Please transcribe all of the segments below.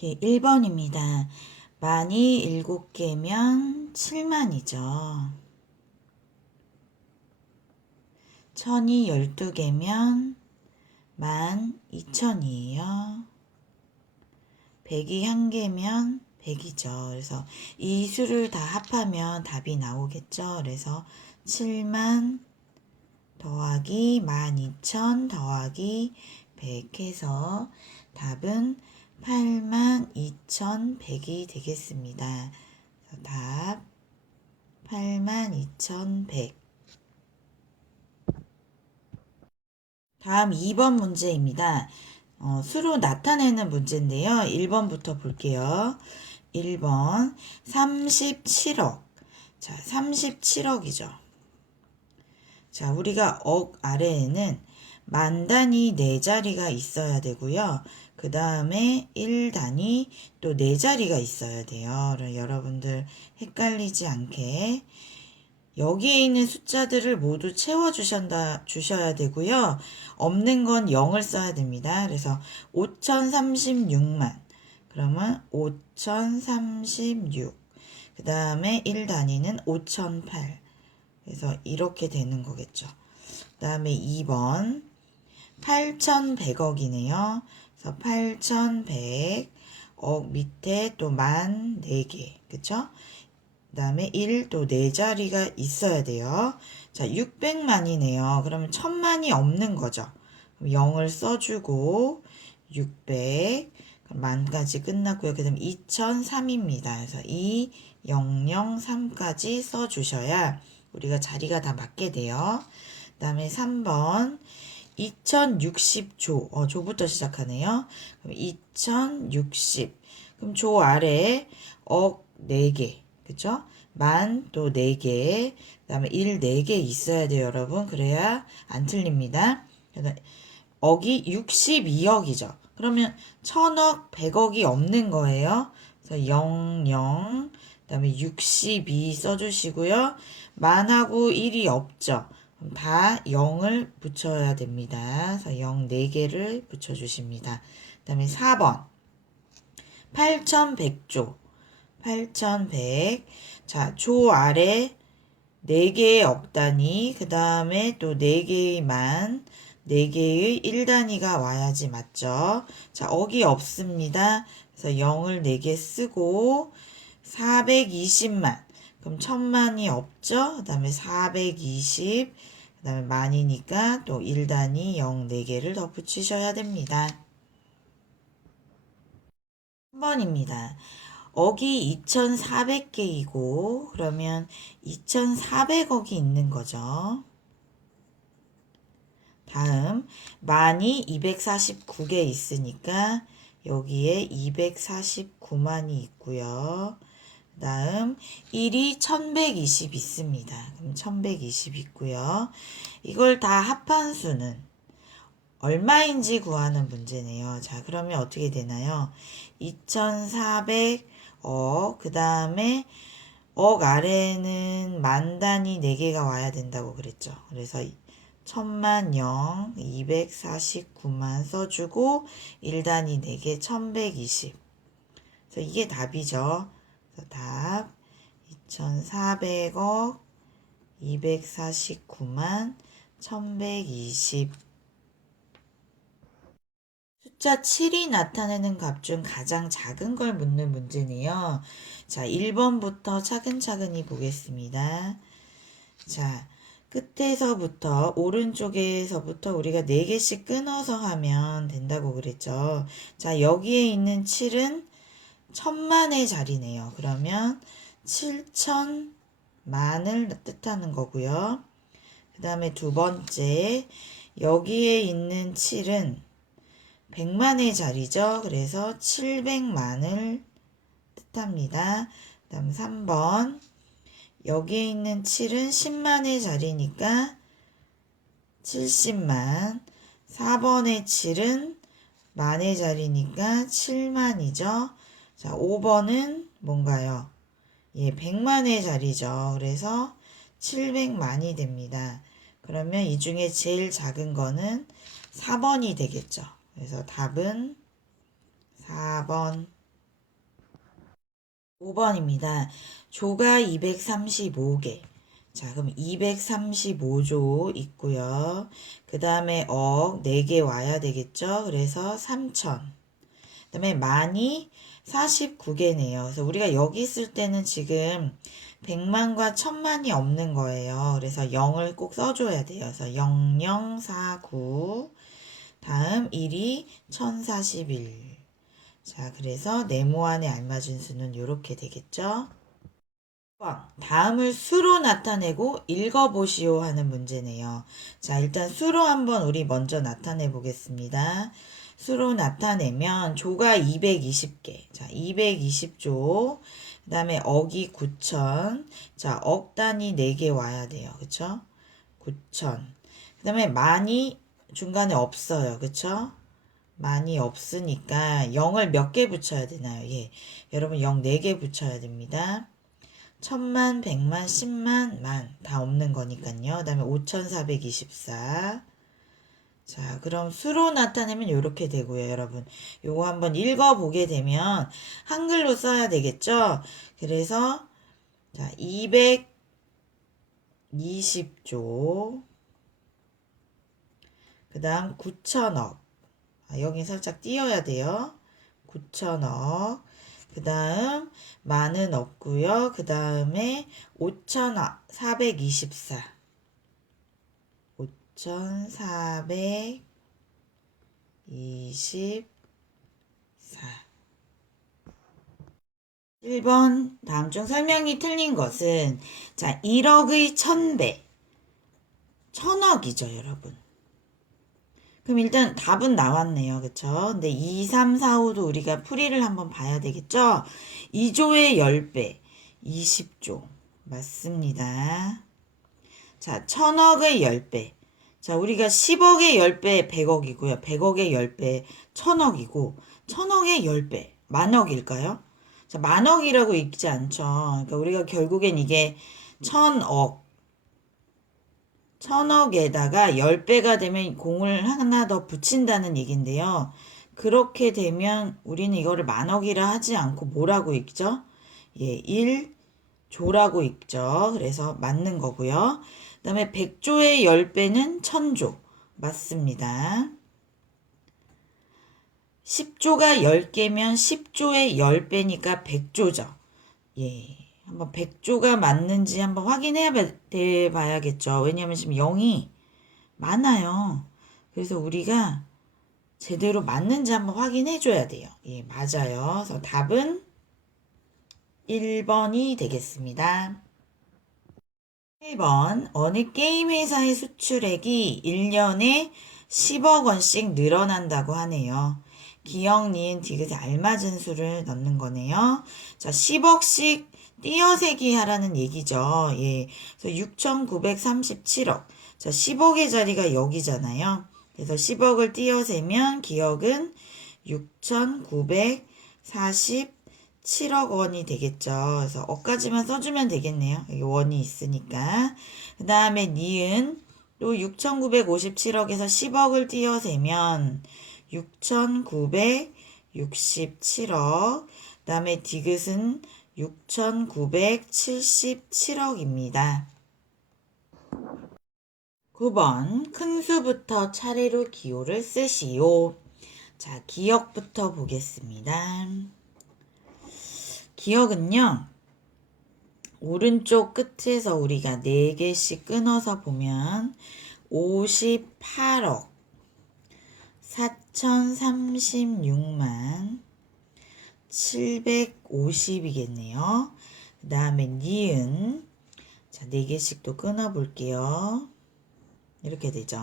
예, 1번입니다. 만이 7개면 7만이죠. 천이 12개면 12,000이에요. 100이 1개면 100이죠. 그래서 이 수를 다 합하면 답이 나오겠죠. 그래서 7만 더하기 12,000 더하기 100 해서 답은 82,100이 되겠습니다. 답 82,100. 다음 2번 문제입니다. 수로 나타내는 문제인데요. 1번부터 볼게요. 1번 37억. 자, 37억이죠. 자, 우리가 억 아래에는 만 단위 4자리가 있어야 되고요. 그 다음에 1단위 또 4자리가 있어야 돼요. 여러분들 헷갈리지 않게 여기에 있는 숫자들을 모두 주셔야 되고요. 없는 건 0을 써야 됩니다. 그래서 5036만 그러면 5036 그 다음에 1단위는 5008 그래서 이렇게 되는 거겠죠. 그 다음에 2번 8,100억이네요. 그래서 8,100억 밑에 또 만 4개 그쵸? 그 다음에 1 또 4자리가 있어야 돼요. 자 600만이네요. 그러면 1000만이 없는 거죠. 0을 써주고 600 만까지 끝났고요. 그 다음 2003입니다. 그래서 2003까지 써주셔야 우리가 자리가 다 맞게 돼요. 그 다음에 3번 2060조 조부터 시작하네요. 그럼 2060 그럼 조 아래에 억 4개 그쵸? 만 또 4개 그 다음에 1 4개 있어야 돼요 여러분. 그래야 안 틀립니다. 억이 62억이죠. 그러면 1000억 100억이 없는 거예요. 그래서 00 그다음에 62 써주시고요. 만하고 1이 없죠. 그럼 다 0을 붙여야 됩니다. 그래서 0 4개를 붙여주십니다. 그 다음에 4번 8100조 8100 자, 조 아래 4개의 억 단위 그 다음에 또 4개의 만 4개의 1단위가 와야지 맞죠? 자, 억이 없습니다. 그래서 0을 4개 쓰고 420만 그럼 1000만이 없죠? 그 다음에 420 그 다음에 만이니까 또 1단위 0 4개를 더 붙이셔야 됩니다. 3번입니다. 억이 2,400개이고 그러면 2,400억이 있는 거죠. 다음 만이 249개 있으니까 여기에 249만이 있고요. 다음 1이 1120 있습니다. 그럼 1120 있고요. 이걸 다 합한 수는 얼마인지 구하는 문제네요. 자, 그러면 어떻게 되나요? 2,400억, 그 다음에 억 아래에는 만 단위 4개가 와야 된다고 그랬죠. 그래서 1000만 0, 249만 써주고 1단위 4개 1120. 그래서 이게 답이죠. 그래서 답 2,400억, 249만, 1120. 숫자 7이 나타내는 값 중 가장 작은 걸 묻는 문제네요. 자, 1번부터 차근차근히 보겠습니다. 자, 끝에서부터 오른쪽에서부터 우리가 4개씩 끊어서 하면 된다고 그랬죠. 자, 여기에 있는 7은 천만의 자리네요. 그러면 7천만을 뜻하는 거고요. 그 다음에 두 번째, 여기에 있는 7은 100만의 자리죠. 그래서 700만을 뜻합니다. 그 다음 3번 여기에 있는 7은 10만의 자리니까 70만 4번의 7은 만의 자리니까 7만이죠. 자 5번은 뭔가요? 예, 100만의 자리죠. 그래서 700만이 됩니다. 그러면 이 중에 제일 작은 거는 4번이 되겠죠. 그래서 답은 4번 5번입니다. 조가 235개. 자, 그럼 235조 있고요. 그 다음에 억 4개 와야 되겠죠? 그래서 3천. 그 다음에 만이 49개네요. 그래서 우리가 여기 있을 때는 지금 100만과 1000만이 없는 거예요. 그래서 0을 꼭 써줘야 돼요. 그래서 0049. 다음 1이 1041. 자, 그래서 네모안에 알맞은 수는 이렇게 되겠죠? 다음을 수로 나타내고 읽어보시오 하는 문제네요. 자, 일단 수로 한번 우리 먼저 나타내 보겠습니다. 수로 나타내면 조가 220개. 자, 220조. 그 다음에 억이 9천. 자, 억 단위 4개 와야 돼요. 그쵸? 9천. 그 다음에 만이 중간에 없어요. 그쵸? 많이 없으니까 0을 몇 개 붙여야 되나요? 예. 여러분 0 4개 붙여야 됩니다. 천만, 백만, 십만, 만 다 없는 거니까요. 그 다음에 5424. 자, 그럼 수로 나타내면 이렇게 되고요, 여러분. 요거 한번 읽어보게 되면 한글로 써야 되겠죠? 그래서 자, 220조. 그 다음 9천억. 여기 살짝 띄어야 돼요. 9천억. 그 다음 만은 없고요. 그 다음에 5천억 424. 5,424. 1번 다음 중 설명이 틀린 것은 자 1억의 1000배 1000억이죠 여러분. 그럼 일단 답은 나왔네요. 그쵸? 근데 2, 3, 4, 5도 우리가 풀이를 한번 봐야 되겠죠? 2조의 10배, 20조. 맞습니다. 자, 1000억의 10배. 자, 우리가 10억의 10배 100억이고요. 100억의 10배 1000억이고, 1000억의 10배 만억일까요? 자, 만억이라고 읽지 않죠. 그러니까 우리가 결국엔 이게 1000억. 1000억에다가 10배가 되면 공을 하나 더 붙인다는 얘긴데요. 그렇게 되면 우리는 이거를 만억이라 하지 않고 뭐라고 읽죠? 예, 1조라고 읽죠. 그래서 맞는 거고요. 그 다음에 100조의 10배는 1000조. 맞습니다. 10조가 10개면 10조의 10배니까 100조죠. 예. 한번 100조가 맞는지 한번 확인해 봐야겠죠. 왜냐하면 지금 0이 많아요. 그래서 우리가 제대로 맞는지 한번 확인해 줘야 돼요. 예, 맞아요. 그래서 답은 1번이 되겠습니다. 1번, 어느 게임 회사의 수출액이 1년에 10억 원씩 늘어난다고 하네요. 기억, 니은, 디귿에 알맞은 수를 넣는 거네요. 자, 10억씩 띄어세기 하라는 얘기죠. 예. 그래서 6,937억. 자, 10억의 자리가 여기잖아요. 그래서 10억을 띄어세면 기억은 6,947억 원이 되겠죠. 그래서 억까지만 써주면 되겠네요. 여기 원이 있으니까. 그 다음에 니은 또 6,957억에서 10억을 띄어세면 6,967억. 그 다음에 디귿은 6,977억입니다. 9번 큰 수부터 차례로 기호를 쓰시오. 자, 기억부터 보겠습니다. 기억은요. 오른쪽 끝에서 우리가 4개씩 끊어서 보면 58억 4036만 750이겠네요. 그 다음에 니은 자 4개씩 또 끊어 볼게요. 이렇게 되죠.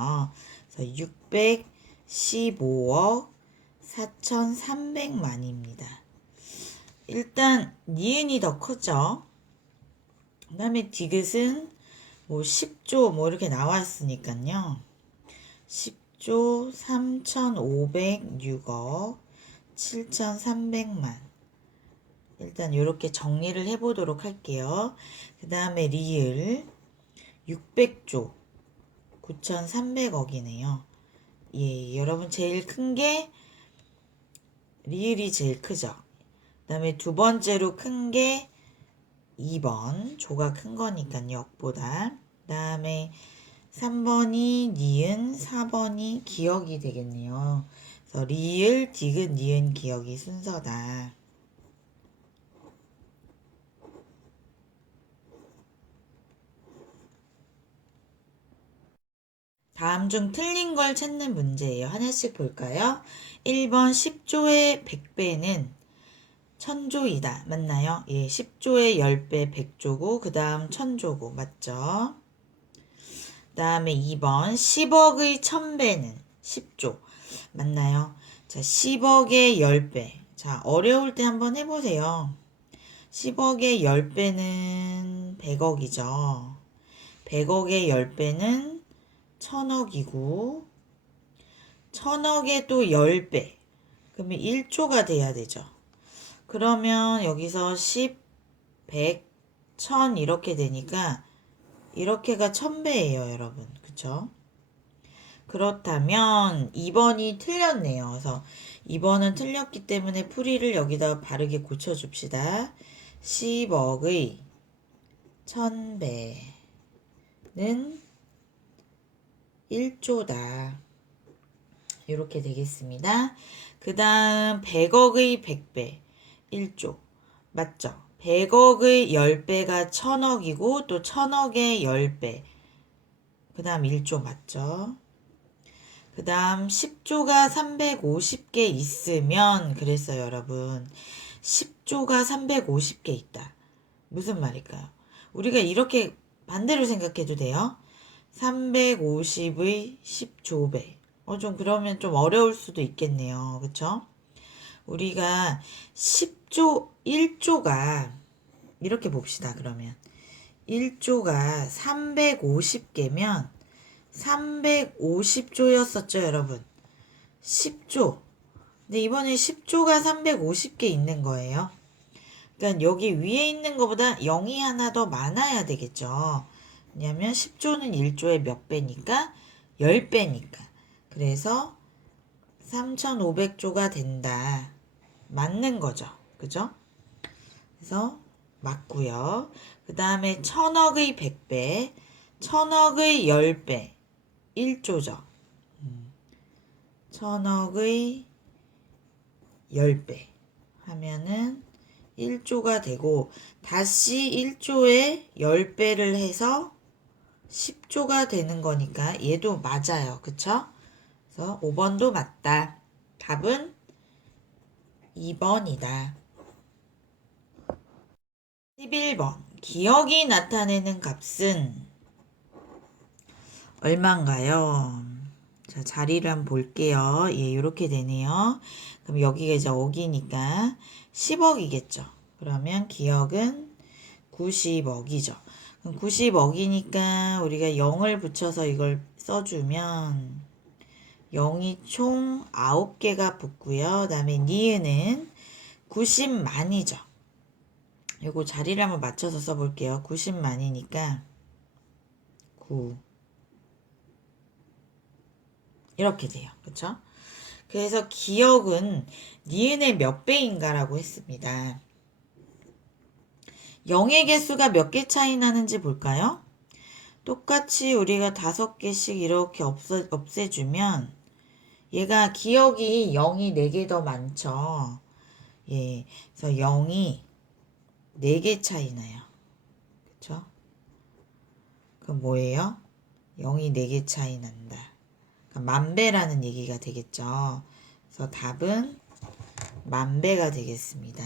그래서 615억 4300만입니다. 일단 니은이 더 크죠. 그 다음에 디귿은 뭐 10조 뭐 이렇게 나왔으니까요. 10조 3506억 7300만. 일단 이렇게 정리를 해보도록 할게요. 그 다음에 리을 600조 9300억이네요. 예, 여러분 제일 큰 게 리을이 제일 크죠. 다음에 두 번째로 큰 게 2번. 조가 큰 거니까요, 역보다. 다음에 3번이 니은, 4번이 기억이 되겠네요. 그래서 리을, 디귿, 니은, 기억이 순서다. 다음 중 틀린 걸 찾는 문제예요. 하나씩 볼까요? 1번 10조의 100배는 1000조이다. 맞나요? 예, 10조의 10배 100조고 그 다음 1000조고 맞죠? 다음에 2번 10억의 1000배는 10조. 맞나요? 자, 10억의 10배. 자, 어려울 때 한번 해보세요. 10억의 10배는 100억이죠. 100억의 10배는 1000억이고 1000억의 또 10배. 그러면 1조가 돼야 되죠. 그러면 여기서 10, 100, 1000 이렇게 되니까 이렇게가 1000배예요, 여러분. 그쵸? 그렇다면 2번이 틀렸네요. 그래서 2번은 틀렸기 때문에 풀이를 여기다 바르게 고쳐줍시다. 10억의 1000배는 1조다. 이렇게 되겠습니다. 그 다음 100억의 100배 1조 맞죠? 100억의 10배가 1000억이고 또 1000억의 10배 그 다음 1조 맞죠? 그 다음 10조가 350개 있으면 그랬어요 여러분. 10조가 350개 있다. 무슨 말일까요? 우리가 이렇게 반대로 생각해도 돼요. 350의 10조배. 좀 그러면 좀 어려울 수도 있겠네요. 그쵸? 우리가 10조, 1조가, 이렇게 봅시다, 그러면. 1조가 350개면 350조였었죠, 여러분. 10조. 근데 이번에 10조가 350개 있는 거예요. 그러니까 여기 위에 있는 것보다 0이 하나 더 많아야 되겠죠. 왜냐면 10조는 1조의 몇 배니까? 10배니까. 그래서 3500조가 된다. 맞는 거죠. 그죠? 그래서 맞고요. 그 다음에 1000억의 100배, 1000억의 10배, 1조죠. 1000억의 10배 하면은 1조가 되고 다시 1조에 10배를 해서 10조가 되는 거니까 얘도 맞아요. 그쵸? 그래서 5번도 맞다. 답은 2번이다. 11번. 기억이 나타내는 값은 얼마인가요? 자, 자리를 한번 볼게요. 예, 이렇게 되네요. 그럼 여기가 이제 억이니까 10억이겠죠. 그러면 기억은 90억이죠. 그럼 90억이니까 우리가 0을 붙여서 이걸 써주면 0이 총 9개가 붙고요. 그 다음에 니은은 90만이죠. 요거 자리를 한번 맞춰서 써볼게요. 90만이니까 9 이렇게 돼요. 그쵸? 그래서 기억은 니은의 몇 배인가라고 했습니다. 0의 개수가 몇 개 차이 나는지 볼까요? 똑같이 우리가 5개씩 이렇게 없애주면 얘가 기억이 0이 4개 더 많죠. 예, 그래서 0이 4개 차이 나요. 그쵸? 그럼 뭐예요? 0이 4개 차이 난다. 그러니까 만배라는 얘기가 되겠죠. 그래서 답은 만배가 되겠습니다.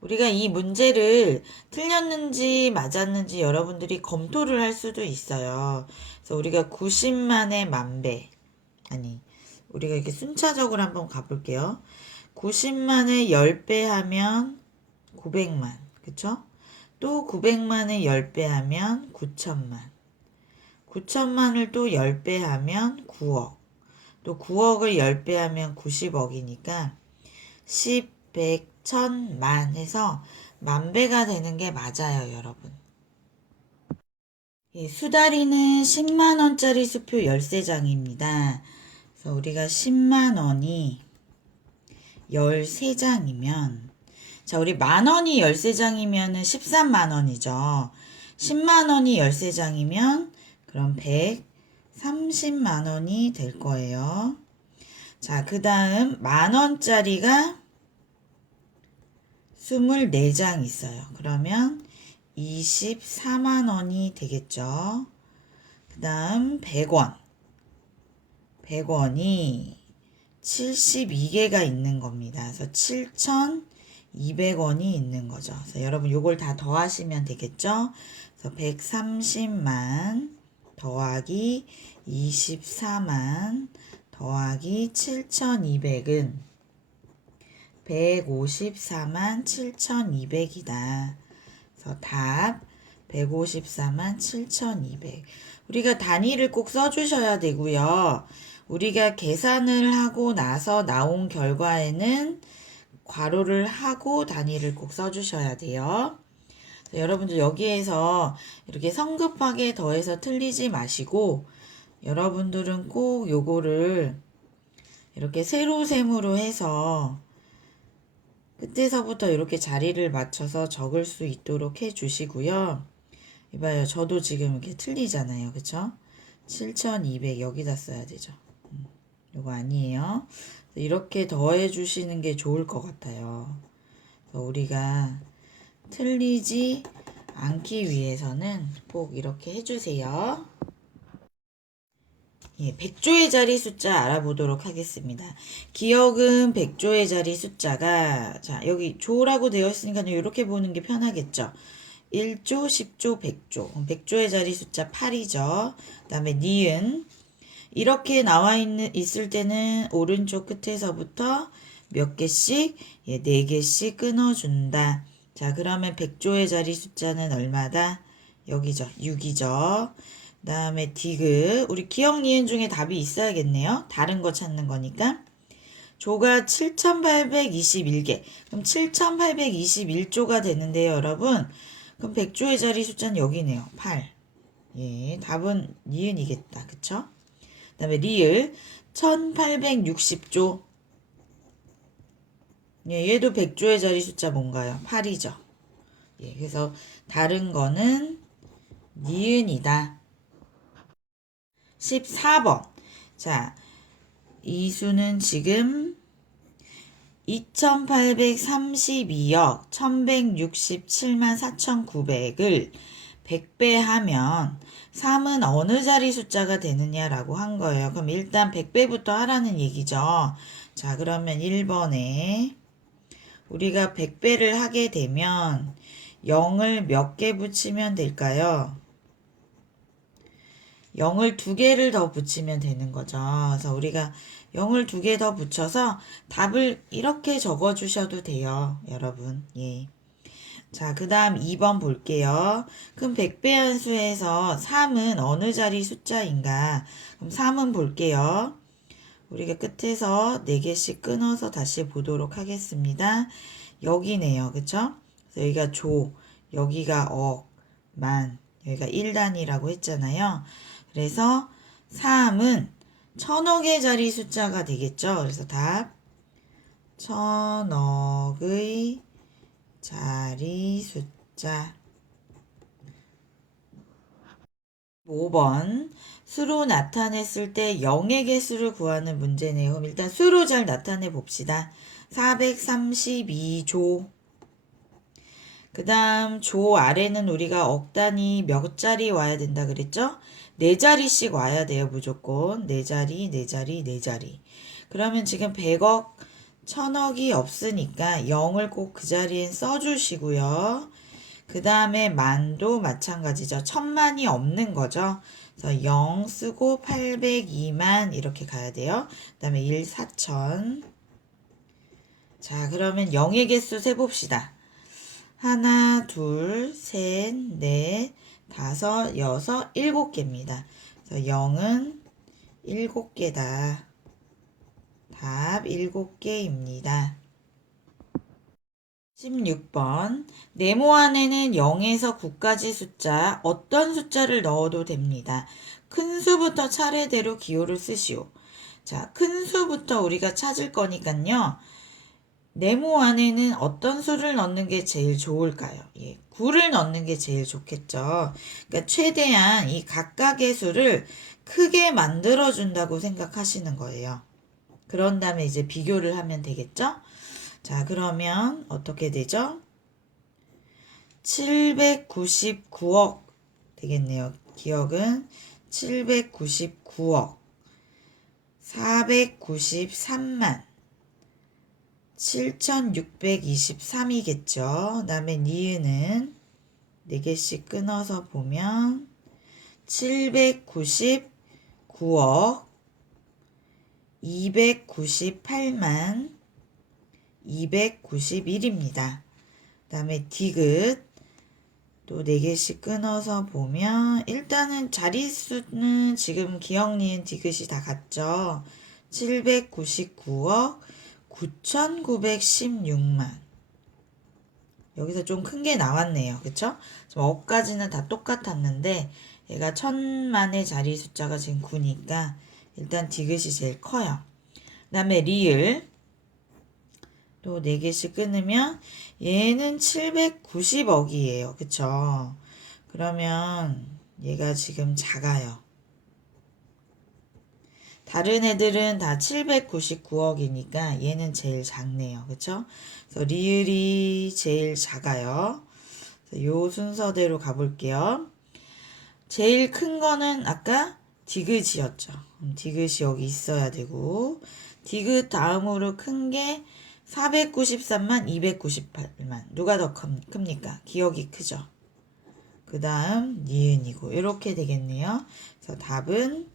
우리가 이 문제를 틀렸는지 맞았는지 여러분들이 검토를 할 수도 있어요. 그래서 우리가 90만의 만배, 아니, 우리가 이렇게 순차적으로 한번 가볼게요. 90만의 10배 하면 900만, 그쵸? 또 900만의 10배 하면 9천만. 9천만을 또 10배 하면 9억. 또 9억을 10배 하면 90억이니까 10, 100, 1000, 만 해서 만배가 되는 게 맞아요, 여러분. 예, 수다리는 10만원짜리 수표 13장입니다. 그래서 우리가 10만원이 13장이면, 자, 우리 만원이 13장이면은 13만원이죠. 10만원이 13장이면, 그럼 130만원이 될 거예요. 자, 그 다음, 만원짜리가 24장 있어요. 그러면 24만원이 되겠죠. 그 다음 100원. 100원이 72개가 있는 겁니다. 그래서 7,200원이 있는 거죠. 그래서 여러분 요걸 다 더하시면 되겠죠. 그래서 130만 더하기 24만 더하기 7,200은 154만 7,200이다. 그래서 답 154만 7,200. 우리가 단위를 꼭 써주셔야 되고요. 우리가 계산을 하고 나서 나온 결과에는 괄호를 하고 단위를 꼭 써주셔야 돼요. 여러분들 여기에서 이렇게 성급하게 더해서 틀리지 마시고 여러분들은 꼭 요거를 이렇게 세로셈으로 해서 끝에서부터 이렇게 자리를 맞춰서 적을 수 있도록 해 주시고요. 이봐요. 저도 지금 이렇게 틀리잖아요. 그쵸? 7,200 여기다 써야 되죠. 이거 아니에요. 이렇게 더해 주시는 게 좋을 것 같아요. 우리가 틀리지 않기 위해서는 꼭 이렇게 해주세요. 예, 100조의 자리 숫자 알아보도록 하겠습니다. 기억은 100조의 자리 숫자가, 자, 여기 조라고 되어 있으니까 이렇게 보는 게 편하겠죠. 1조, 10조, 100조. 100조의 자리 숫자 8이죠. 그 다음에 니은. 이렇게 있을 때는 오른쪽 끝에서부터 몇 개씩, 예, 4개씩 끊어준다. 자, 그러면 100조의 자리 숫자는 얼마다? 여기죠. 6이죠. 그 다음에 디귿. 우리 기억 니은 중에 답이 있어야겠네요. 다른 거 찾는 거니까. 조가 7821개. 그럼 7821조가 되는데요, 여러분. 그럼 100조의 자리 숫자는 여기네요. 8. 예, 답은 니은이겠다. 그쵸? 그 다음에 리을 1860조. 예, 얘도 100조의 자리 숫자 뭔가요? 8이죠. 예, 그래서 다른 거는 니은이다. 14번. 자, 이 수는 지금 2832억 1167만 4900을 100배 하면 3은 어느 자리 숫자가 되느냐라고 한 거예요. 그럼 일단 100배부터 하라는 얘기죠. 자, 그러면 1번에 우리가 100배를 하게 되면 0을 몇 개 붙이면 될까요? 0을 2개를 더 붙이면 되는 거죠. 그래서 우리가 0을 2개 더 붙여서 답을 이렇게 적어 주셔도 돼요. 여러분. 예. 자, 그 다음 2번 볼게요. 그럼 100배 함수에서 3은 어느 자리 숫자인가? 그럼 3은 볼게요. 우리가 끝에서 4개씩 끊어서 다시 보도록 하겠습니다. 여기네요. 그쵸? 그래서 여기가 조, 여기가 억, 만, 여기가 1단이라고 했잖아요. 그래서 3은 천억의 자리 숫자가 되겠죠. 그래서 답 천억의 자리 숫자. 5번 수로 나타냈을 때 0의 개수를 구하는 문제네요. 그럼 일단 수로 잘 나타내 봅시다. 432조. 그 다음 조 아래는 우리가 억 단위 몇 자리 와야 된다 그랬죠? 4자리씩 와야 돼요. 무조건 4자리 4자리 4자리. 그러면 지금 100억 1000억이 없으니까 0을 꼭 그 자리에 써주시고요. 그 다음에 만도 마찬가지죠. 1000만이 없는 거죠. 그래서 0 쓰고 802만 이렇게 가야 돼요. 그 다음에 1 4000. 자, 그러면 0의 개수 세봅시다. 하나, 둘, 셋, 넷, 다섯, 여섯, 7개입니다. 그래서 0은 7개다. 답 7개입니다. 16번. 네모 안에는 0에서 9까지 숫자 어떤 숫자를 넣어도 됩니다. 큰 수부터 차례대로 기호를 쓰시오. 자, 큰 수부터 우리가 찾을 거니까요. 네모 안에는 어떤 수를 넣는 게 제일 좋을까요? 예, 9를 넣는 게 제일 좋겠죠. 그러니까 최대한 이 각각의 수를 크게 만들어 준다고 생각하시는 거예요. 그런 다음에 이제 비교를 하면 되겠죠? 자, 그러면 어떻게 되죠? 799억 되겠네요. 기억은 799억 493만 7623이겠죠. 그다음에 니은은 4개씩 끊어서 보면 799억 298만 291입니다. 그 다음에 디귿 또 4개씩 끊어서 보면 일단은 자릿수는 지금 기억, 니은, 디귿이 다 같죠. 799억 9,916만. 여기서 좀 큰 게 나왔네요. 그쵸? 지금 억까지는 다 똑같았는데 얘가 천만의 자리 숫자가 지금 9니까 일단 디귿이 제일 커요. 그 다음에 리을 또 4개씩 끊으면 얘는 790억이에요. 그쵸? 그러면 얘가 지금 작아요. 다른 애들은 다 799억이니까 얘는 제일 작네요. 그쵸? 그래서 리을이 제일 작아요. 요 순서대로 가볼게요. 제일 큰 거는 아까 디귿이었죠. 디귿이 여기 있어야 되고 디귿 다음으로 큰 게 493만 298만. 누가 더 큽니까? 기억이 크죠. 그 다음 니은이고 이렇게 되겠네요. 그래서 답은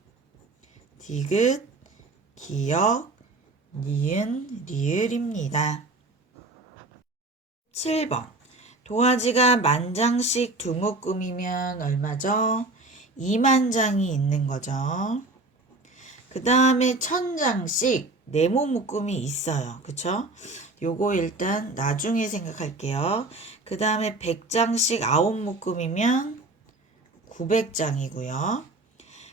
디귿, 기역, 니은, 리을입니다. 7번. 도화지가 만장씩 두 묶음이면 얼마죠? 2만 장이 있는 거죠. 그 다음에 1000장씩 네모 묶음이 있어요. 그쵸? 요거 일단 나중에 생각할게요. 그 다음에 100장씩 9묶음이면 900장이고요.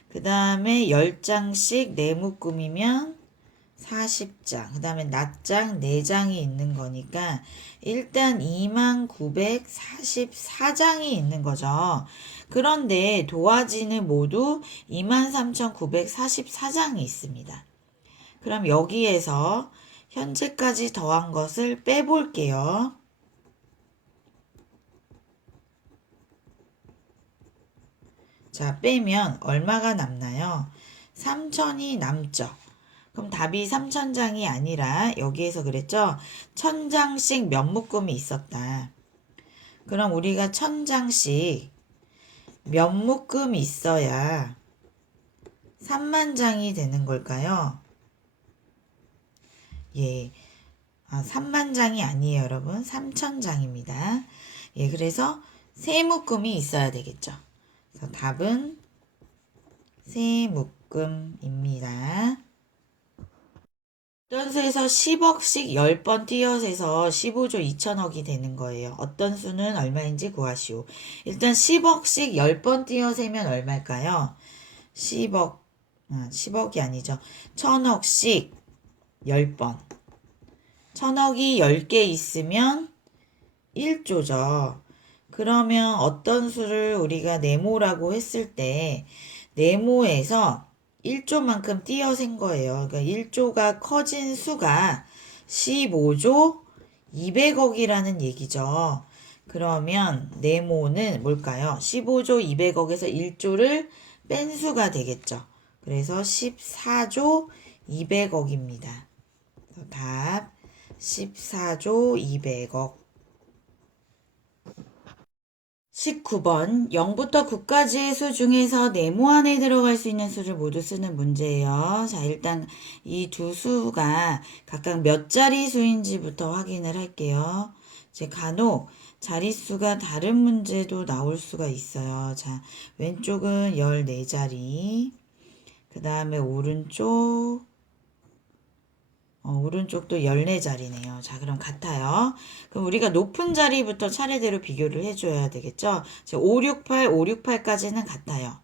그 다음에 10장씩 4묶음이면 40장. 그 다음에 낱장 4장이 있는 거니까 일단 29,444장이 있는 거죠. 그런데 도화지는 모두 23,944장이 있습니다. 그럼 여기에서 현재까지 더한 것을 빼볼게요. 자, 빼면 얼마가 남나요? 3,000이 남죠. 그럼 답이 3,000장이 아니라 여기에서 그랬죠? 1,000장씩 몇 묶음이 있었다. 그럼 우리가 1,000장씩 몇 묶음 있어야 3만 장이 되는 걸까요? 예. 3만 장이 아니에요, 여러분. 3,000장입니다. 예, 그래서 3묶음이 있어야 되겠죠. 그래서 답은 3묶음입니다. 어떤 수에서 10억씩 10번 띄어서 15조 2천억이 되는 거예요. 어떤 수는 얼마인지 구하시오. 일단 10억씩 10번 띄어세면 얼마일까요? 10억이 아니죠. 1000억씩 10번. 1000억이 10개 있으면 1조죠. 그러면 어떤 수를 우리가 네모라고 했을 때 네모에서 1조만큼 띄어센 거예요. 그러니까 1조가 커진 수가 15조 200억이라는 얘기죠. 그러면 네모는 뭘까요? 15조 200억에서 1조를 뺀 수가 되겠죠. 그래서 14조 200억입니다. 답 14조 200억. 19번 0부터 9까지의 수 중에서 네모 안에 들어갈 수 있는 수를 모두 쓰는 문제예요. 자, 일단 이 두 수가 각각 몇 자리 수인지부터 확인을 할게요. 이제 간혹 자릿수가 다른 문제도 나올 수가 있어요. 자, 왼쪽은 14자리. 그 다음에 오른쪽 오른쪽도 14자리네요. 자, 그럼 같아요. 그럼 우리가 높은 자리부터 차례대로 비교를 해줘야 되겠죠? 568, 568까지는 같아요.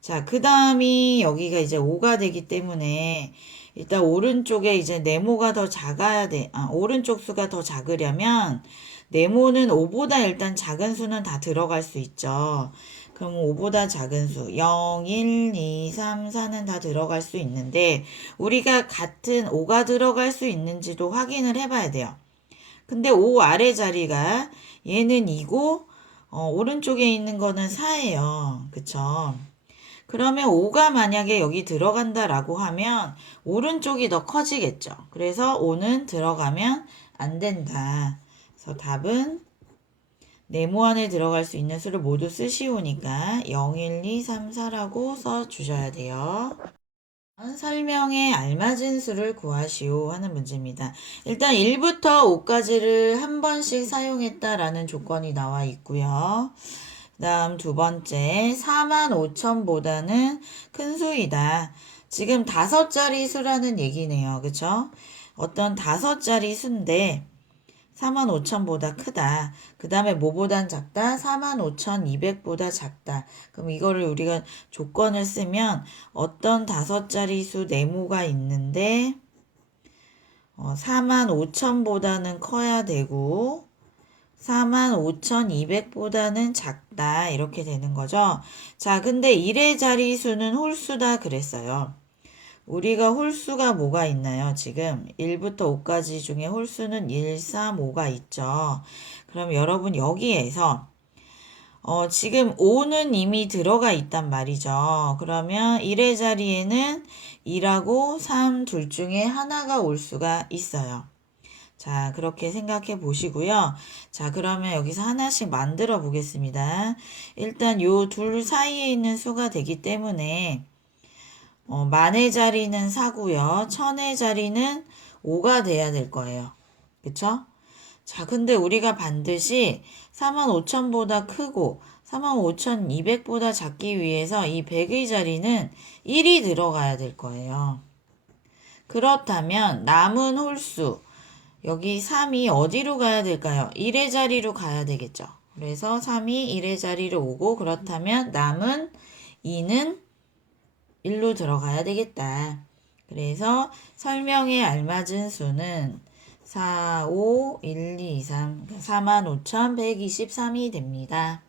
자, 그 다음이 여기가 이제 5가 되기 때문에 일단 오른쪽에 이제 네모가 더 작아야 돼. 오른쪽 수가 더 작으려면 네모는 5보다 일단 작은 수는 다 들어갈 수 있죠. 그럼 5보다 작은 수 0, 1, 2, 3, 4는 다 들어갈 수 있는데 우리가 같은 5가 들어갈 수 있는지도 확인을 해봐야 돼요. 근데 5 아래 자리가 얘는 2고 오른쪽에 있는 거는 4예요. 그쵸? 그러면 5가 만약에 여기 들어간다라고 하면 오른쪽이 더 커지겠죠. 그래서 5는 들어가면 안 된다. 그래서 답은 네모 안에 들어갈 수 있는 수를 모두 쓰시오니까 0, 1, 2, 3, 4라고 써주셔야 돼요. 설명에 알맞은 수를 구하시오 하는 문제입니다. 일단 1부터 5까지를 한 번씩 사용했다라는 조건이 나와 있고요. 그 다음 두 번째 45,000보다는 큰 수이다. 지금 5자리 수라는 얘기네요. 그쵸? 어떤 5자리 수인데 45,000보다 크다. 그 다음에 뭐보단 작다? 45,200보다 작다. 그럼 이거를 우리가 조건을 쓰면 어떤 5자리 수 네모가 있는데 45,000보다는 커야 되고 45,200보다는 작다. 이렇게 되는 거죠. 자, 근데 1의 자리수는 홀수다 그랬어요. 우리가 홀수가 뭐가 있나요? 지금 1부터 5까지 중에 홀수는 1, 3, 5가 있죠. 그럼 여러분 여기에서 지금 5는 이미 들어가 있단 말이죠. 그러면 1의 자리에는 2하고 3 둘 중에 하나가 올 수가 있어요. 자, 그렇게 생각해 보시고요. 자, 그러면 여기서 하나씩 만들어 보겠습니다. 일단 요 둘 사이에 있는 수가 되기 때문에 만의 자리는 4고요. 천의 자리는 5가 돼야 될 거예요. 그쵸? 자, 근데 우리가 반드시 45,000보다 크고 45,200보다 작기 위해서 이 100의 자리는 1이 들어가야 될 거예요. 그렇다면 남은 홀수 여기 3이 어디로 가야 될까요? 1의 자리로 가야 되겠죠. 그래서 3이 1의 자리로 오고 그렇다면 남은 2는 1로 들어가야 되겠다. 그래서 설명에 알맞은 수는 4, 5, 1, 2, 3, 45,123이 됩니다.